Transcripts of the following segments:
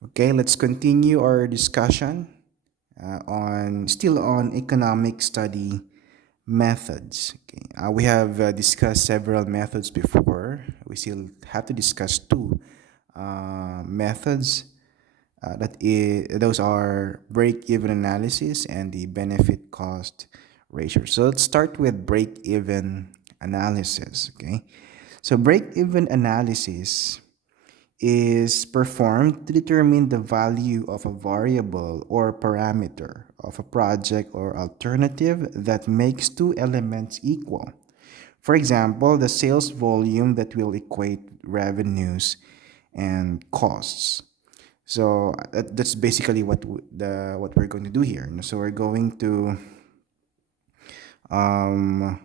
Okay, let's continue our discussion on economic study methods. Okay, we have discussed several methods before. We still have to discuss two methods. Those are break-even analysis and the benefit cost ratio. So let's start with break-even analysis. Okay, so break-even analysis is performed to determine the value of a variable or parameter of a project or alternative that makes two elements equal. For example, the sales volume that will equate revenues and costs. So that's basically what we're going to do here. So we're going to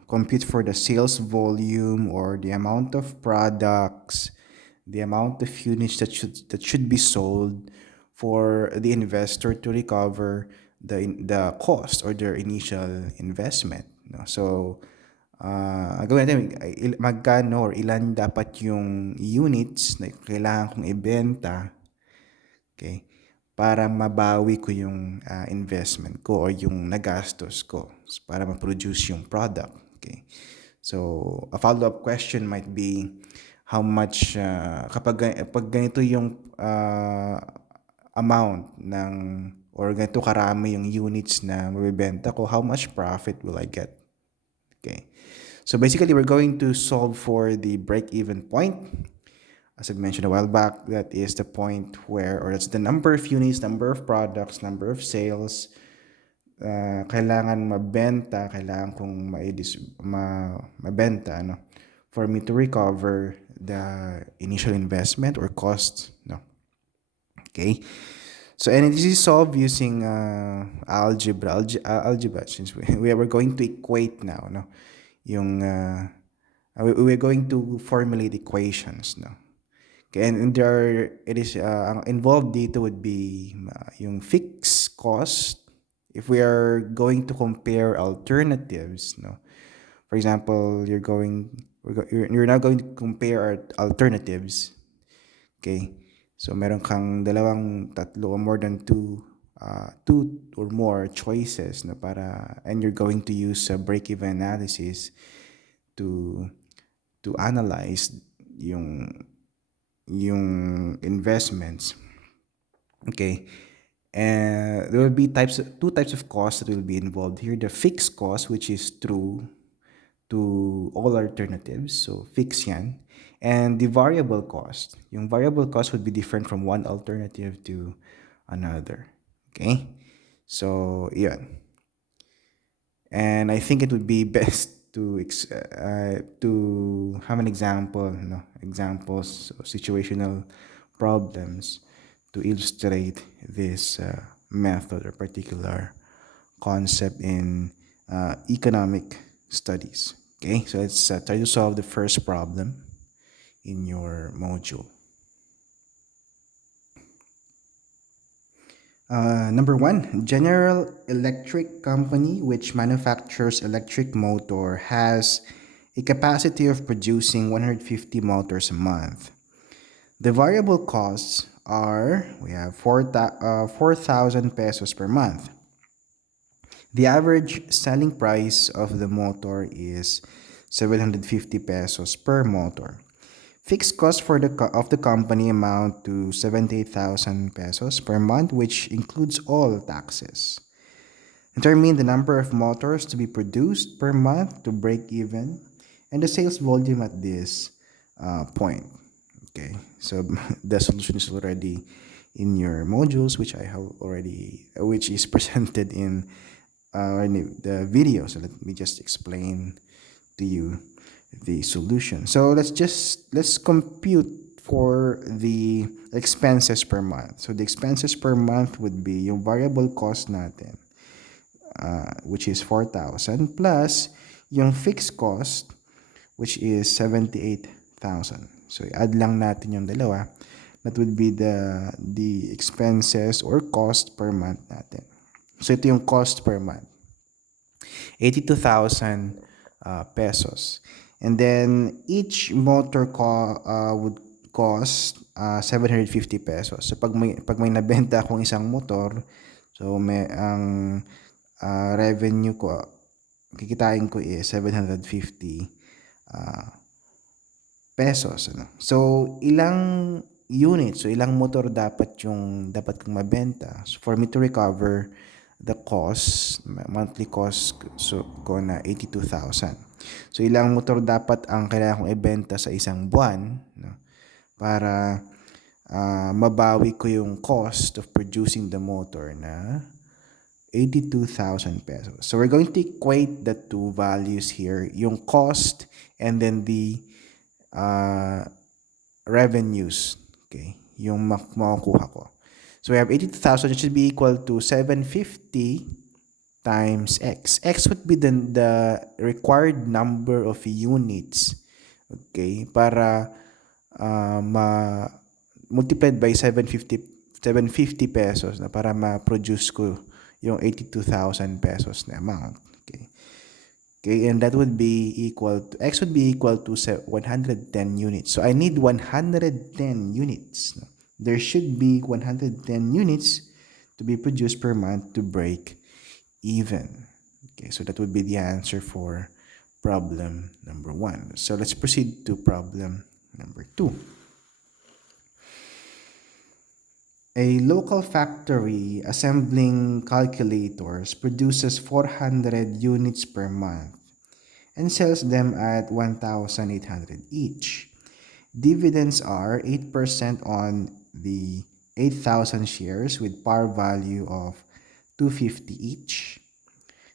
compute for the sales volume or the amount of products, the amount of units that should be sold for the investor to recover the cost or their initial investment. No? So, gawin natin, magkano or ilan dapat yung units na kailangan kong ibenta, okay, para mabawi ko yung investment ko or yung nagastos ko para ma-produce yung product. Okay. So, a follow-up question might be how much pag ganito yung amount ng or ganito karami yung units na mabibenta ko, how much profit will I get? Okay. So basically, we're going to solve for the break-even point. As I mentioned a while back, that is the point where, or that's the number of units, number of products, number of sales, kailangan mabenta, kailangan kong mabenta, no? For me to recover the initial investment or cost, no? Okay. So, and this is solved using algebra, since we are going to equate now, no? Yung, we're going to formulate equations, no? Okay, and ang involved dito would be yung fixed cost if we are going to compare alternatives, no. For example, you're now going to compare our alternatives. Okay? So meron kang dalawang, tatlo, or more than two or more choices na para, and you're going to use a break-even analysis to analyze yung investments. Okay. And there will be two types of costs that will be involved here. The fixed cost, which is true to all alternatives. So, fixed yan. And the variable cost. Yung variable cost would be different from one alternative to another. Okay? So, yan. And I think it would be best to have an example, examples of situational problems to illustrate this method or particular concept in economic studies. Okay, so let's try to solve the first problem in your module. Number one, General Electric Company, which manufactures electric motor, has a capacity of producing 150 motors a month. The variable costs are, we have 4,000 pesos per month. The average selling price of the motor is 750 pesos per motor. Fixed costs of the company amount to 78,000 pesos per month, which includes all taxes. Determine the number of motors to be produced per month to break even and the sales volume at this point. Okay, so the solution is already in your modules, which which is presented in the video. So let me just explain to you the solution. So let's compute for the expenses per month. So the expenses per month would be yung variable cost natin, which is 4,000 plus yung fixed cost, which is 78,000. So add lang natin yung dalawa. That would be the expenses or cost per month natin. So ito yung cost per month. 82,000 pesos. And then each motor would cost 750 pesos. So pag may nabenta akong isang motor, so may ang revenue ko, kikitain ko is 750 uh, pesos, ano. So ilang units, so ilang motor dapat kong mabenta, so for me to recover the cost, monthly cost so ko na 82,000. So ilang motor dapat ang kailangan kong ibenta sa isang buwan, no, para mabawi ko yung cost of producing the motor na 82,000 pesos. So we're going to equate the two values here, yung cost and then the revenues. Okay, yung makukuha ko. So we have 82,000, it should be equal to 750 times X. X would be the required number of units. Okay, para multiplied by 750 pesos na para ma-produce ko yung 82,000 pesos na amount. Okay. Okay, and that would be equal to, X would be equal to 110 units. So I need 110 units. There should be 110 units to be produced per month to break even. Okay, so that would be the answer for problem number 1. So let's proceed to problem number 2. A local factory assembling calculators produces 400 units per month and sells them at 1,800 each. Dividends are 8% on the 8,000 shares with par value of 250 each.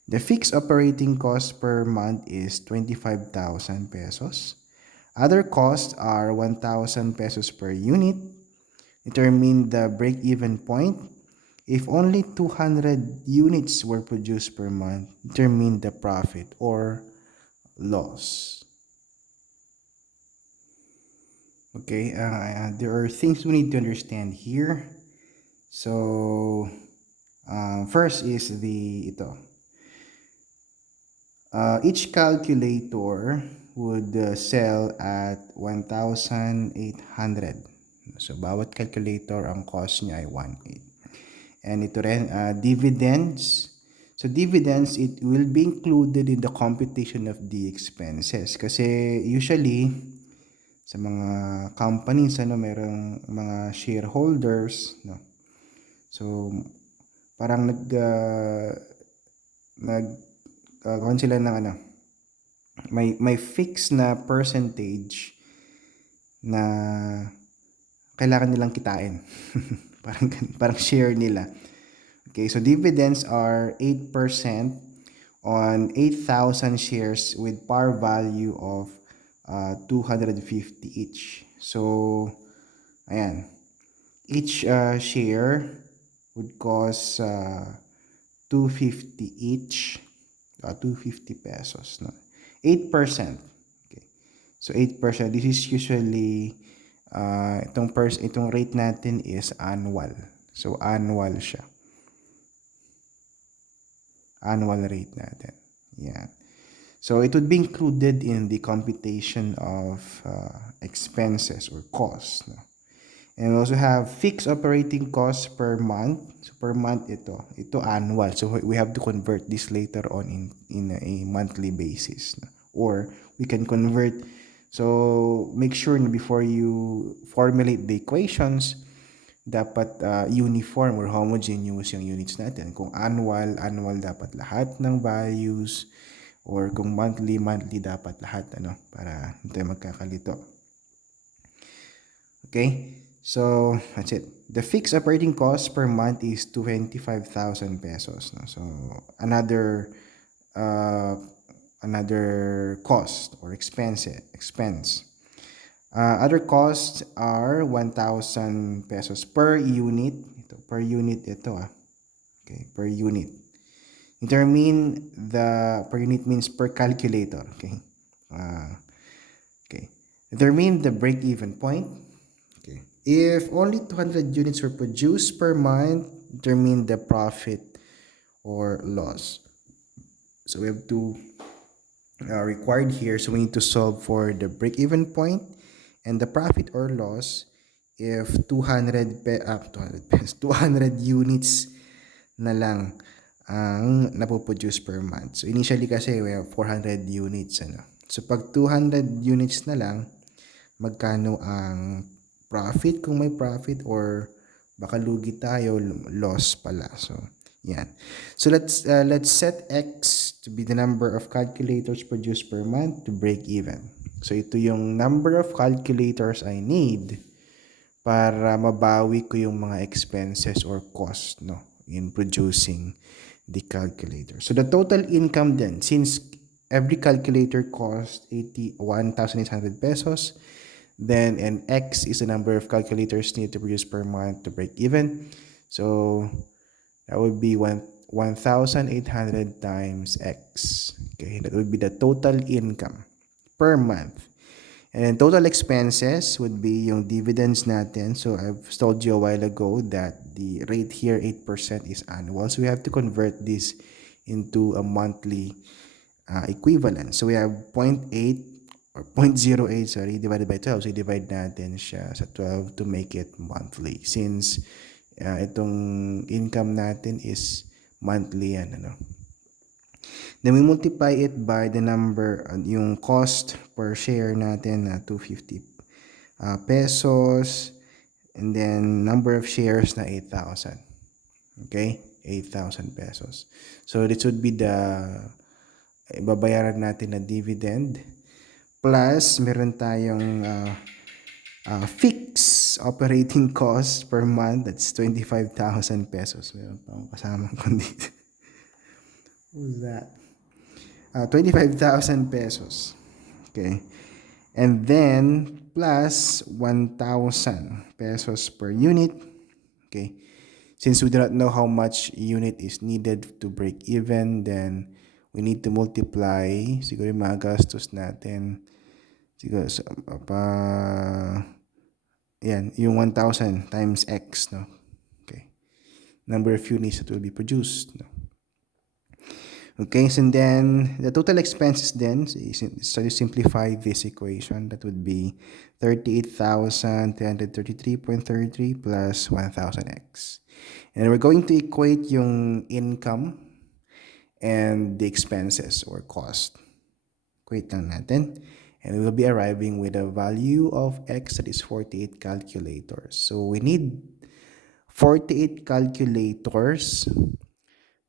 The fixed operating cost per month is 25,000 pesos. Other costs are 1,000 pesos per unit. Determine the break-even point. If only 200 units were produced per month, determine the profit or loss. Okay, there are things we need to understand here. So, first is each calculator would sell at 1,800. So, bawat calculator, ang cost niya ay 1,800. And ito rin, dividends. So, dividends, it will be included in the computation of the expenses. Kasi usually, sa mga companies, merong mga shareholders, no? So, parang sila ng may fixed na percentage na kailangan nilang kitain. parang share nila. Okay, so dividends are 8% on 8,000 shares with par value of 250 each. So, ayan. Each share would cost 250 each. 250 pesos. No? 8%. Okay. So, 8%. This is usually, itong rate natin is annual. So, annual siya. Annual rate natin. Yan. So, it would be included in the computation of expenses or costs. No? And we also have fixed operating costs per month. So, per month ito annual. So, we have to convert this later on in a monthly basis. No? Or, we can convert. So, make sure na before you formulate the equations, dapat uniform or homogeneous yung units natin. Kung annual dapat lahat ng values. Or kung monthly dapat lahat, para hindi tayo magkakalito. Okay, so that's it. The fixed operating cost per month is 25,000 pesos. No? So another cost or expense. Other costs are 1,000 pesos per unit. Per unit. Okay, per unit. Determine the per unit means per calculator. Okay. Okay. Determine the break-even point. Okay. If only 200 units were produced per month, determine the profit or loss. So we have two required here. So we need to solve for the break-even point and the profit or loss if 200 pesos, 200 units na lang ang napoproduce per month. So initially kasi we have 400 units ano. So pag 200 units na lang, magkano ang profit kung may profit, or baka lugi tayo, loss pala. So yan. So let's set X to be the number of calculators produced per month to break even. So ito yung number of calculators I need para mabawi ko yung mga expenses or cost, no, in producing the calculator. So the total income then, since every calculator costs 1,800 pesos, then and X is the number of calculators needed to produce per month to break even. So that would be 1,800 times X. Okay, that would be the total income per month. And then total expenses would be yung dividends natin. So I've told you a while ago that the rate here, 8%, is annual. So we have to convert this into a monthly equivalent. So we have 0.8 or 0.08, sorry, divided by 12. So divide natin siya sa 12 to make it monthly. Since itong income natin is monthly yan, ano. Then we multiply it by the number, yung cost per share natin na 250 pesos, and then number of shares na 8,000. Okay? 8,000 pesos. So this would be the ibabayaran natin na dividend, plus meron tayong fixed operating cost per month, that's 25,000 pesos. Meron pa akong kasamang kondito. Who's that? 25,000 pesos. Okay. And then plus 1,000 pesos per unit. Okay. Since we do not know how much unit is needed to break even, then we need to multiply siguro yung mga gastos natin. Siguro yan, yung 1,000 times X, no? Okay. Number of units that will be produced, no? Okay, so then the total expenses then, so you simplify this equation, that would be 38,333.33 plus 1,000x. And we're going to equate yung income and the expenses or cost. Equate lang natin. And we will be arriving with a value of x that is 48 calculators. So we need 48 calculators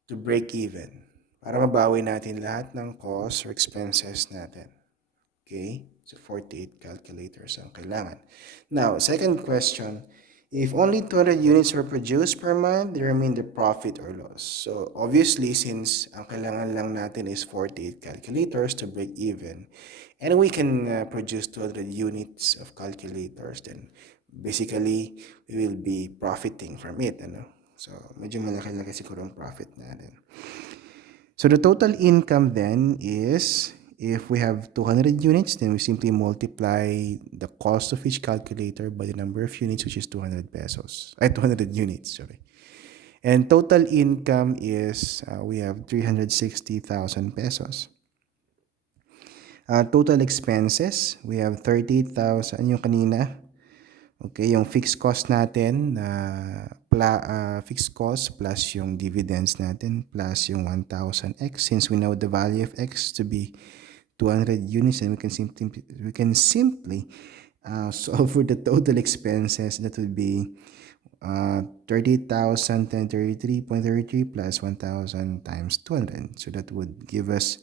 to break even, para mabawi natin lahat ng costs or expenses natin. Okay? So 48 calculators ang kailangan. Now, second question, if only 200 units were produced per month, they remain the profit or loss. So obviously, since ang kailangan lang natin is 48 calculators to break even, and we can produce 200 units of calculators, then basically, we will be profiting from it. Ano? So medyo malaki-laki siguro ang profit natin. So the total income then is, if we have 200 units, then we simply multiply the cost of each calculator by the number of units, which is 200 pesos. 200 units, sorry. And total income is, we have 360,000 pesos. Total expenses, we have 30,000, yung kanina. Okay, yung fixed cost natin, fixed cost plus yung dividends natin plus yung 1,000x. Since we know the value of x to be 200 units, and we can simply solve for the total expenses. That would be 30,1033.33 plus 1,000 times 200. So that would give us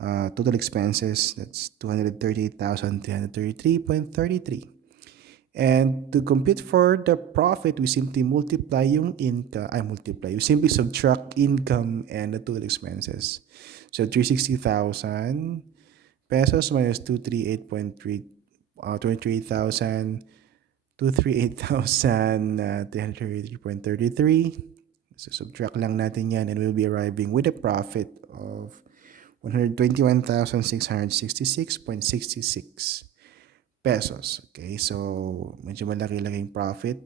total expenses, that's 238,333.33. And to compute for the profit, we simply multiply yung income, we simply subtract income and the total expenses. So 360,000 pesos minus 238,333.33. So subtract lang natin yan, and we'll be arriving with a profit of 121,666.66 pesos. Okay, so medyo malaki-laking profit.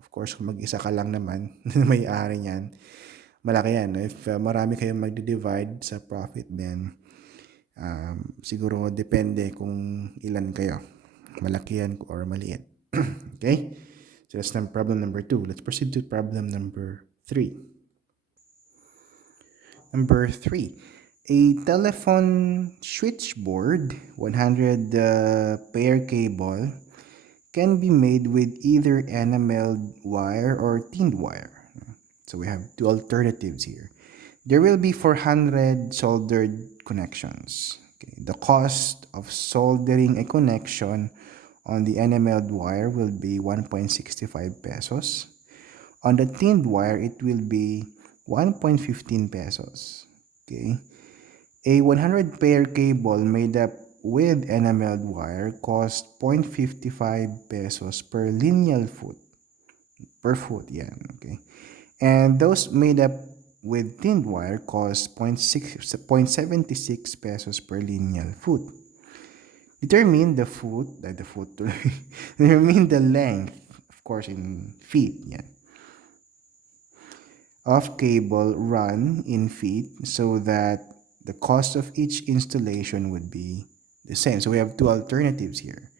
Of course, kung mag-isa ka lang naman na may-ari niyan, malaki yan. If marami kayong magdi-divide sa profit, then siguro depende kung ilan kayo. Malaki yan or maliit. Okay, so that's problem number 2. Let's proceed to problem number 3. Number 3, a telephone switchboard 100 pair cable can be made with either enameled wire or tinned wire. So we have two alternatives here. There will be 400 soldered connections. Okay. The cost of soldering a connection on the enameled wire will be 1.65 pesos. On the tinned wire, it will be 1.15 pesos. Okay. A 100 pair cable made up with enameled wire costs 0.55 pesos per lineal foot. Per foot, yan. Okay. And those made up with tinned wire cost 0.76 pesos per lineal foot. Determine the determine the length, of course, in feet, yan, of cable run in feet so that the cost of each installation would be the same. So we have two alternatives here.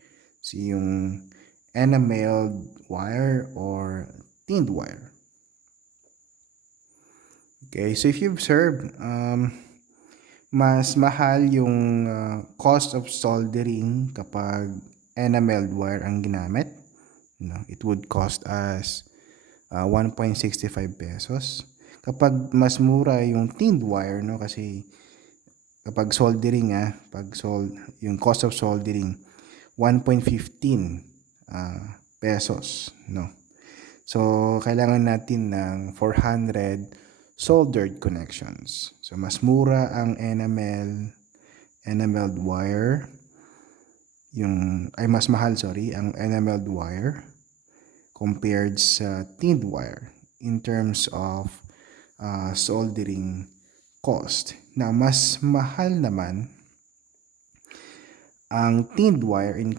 So yung enameled wire or tinned wire. Okay, so if you observe, mas mahal yung cost of soldering kapag enameled wire ang ginamit. No, it would cost us 1.65 pesos. Kapag mas mura yung tinned wire, no, kasi kapag soldering yung cost of soldering 1.15 pesos, no. So kailangan natin ng 400 soldered connections. So mas mura ang enameled wire, mas mahal, ang enameled wire compared sa tinned wire in terms of soldering cost. Now, mas mahal naman ang tinned wire in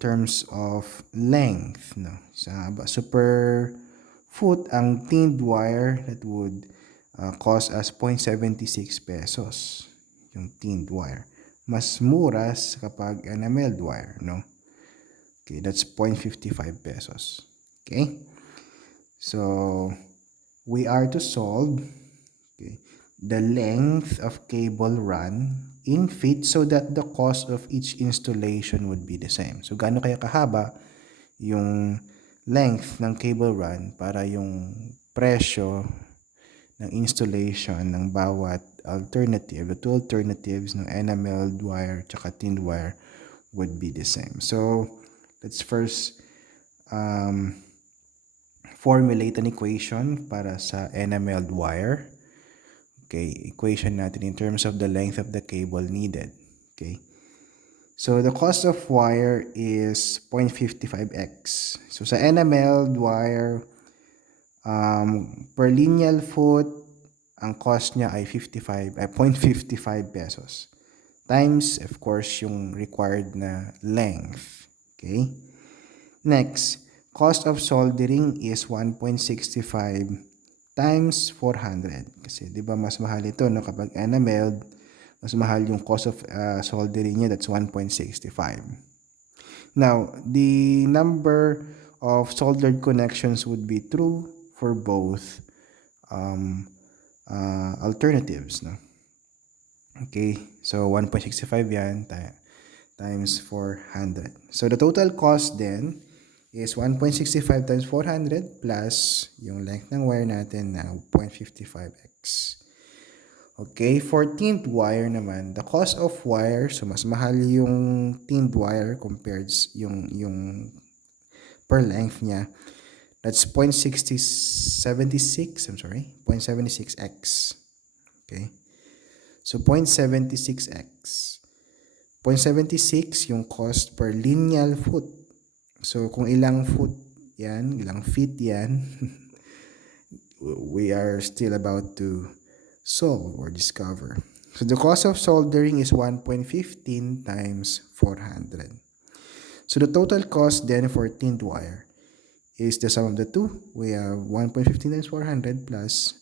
terms of length, no. So per foot, ang tinned wire that would cost us 0.76 pesos yung tinned wire. Mas mura kapag enameled wire, no. Okay, that's 0.55 pesos. Okay, so we are to solve, okay, the length of cable run in feet so that the cost of each installation would be the same. So gaano kaya kahaba yung length ng cable run para yung presyo ng installation ng bawat alternative, the two alternatives ng enameled wire at tinned wire would be the same. So let's first formulate an equation para sa enameled wire. Okay, equation natin in terms of the length of the cable needed. Okay, so the cost of wire is 0.55x. So sa enameled wire, per lineal foot, ang cost niya ay 0.55 pesos. Times, of course, yung required na length. Okay? Next, cost of soldering is 1.65 times 400. Kasi, di ba, mas mahal ito, no? Kapag enameled, mas mahal yung cost of soldering niya, that's 1.65. Now, the number of soldered connections would be true for both alternatives, no? Okay, so 1.65 yan times 400. So the total cost then is 1.65 times 400 plus yung length ng wire natin na 0.55x. Okay, for tinned wire naman, the cost of wire, so mas mahal yung tinned wire compared yung per length niya. That's 0.76x. Okay. So 0.76x. 0.76 yung cost per lineal foot. So kung ilang feet yan, we are still about to solve or discover. So the cost of soldering is 1.15 times 400. So the total cost then for tinned wire is the sum of the two. We have 1.15 times 400 plus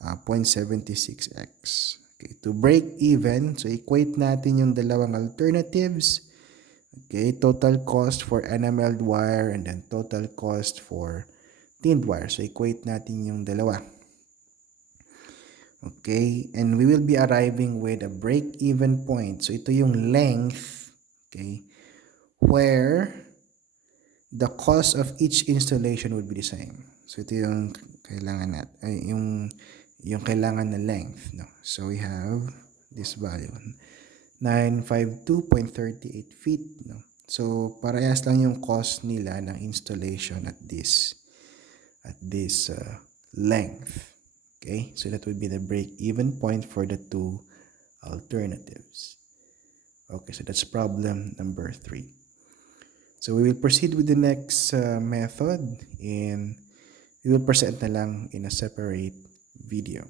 0.76x. Okay, to break even, so equate natin yung dalawang alternatives. Okay, total cost for enameled wire and then total cost for tinned wire. So equate natin yung dalawa. Okay, and we will be arriving with a break-even point. So ito yung length, okay, where the cost of each installation would be the same. So ito yung kailangan yung kailangan na length, no. So we have this value, 952.38 feet, no. So parehas lang yung cost nila ng installation at this length. Okay, so that would be the break-even point for the two alternatives. Okay, so that's problem number 3. So we will proceed with the next method, and we will present na lang in a separate video.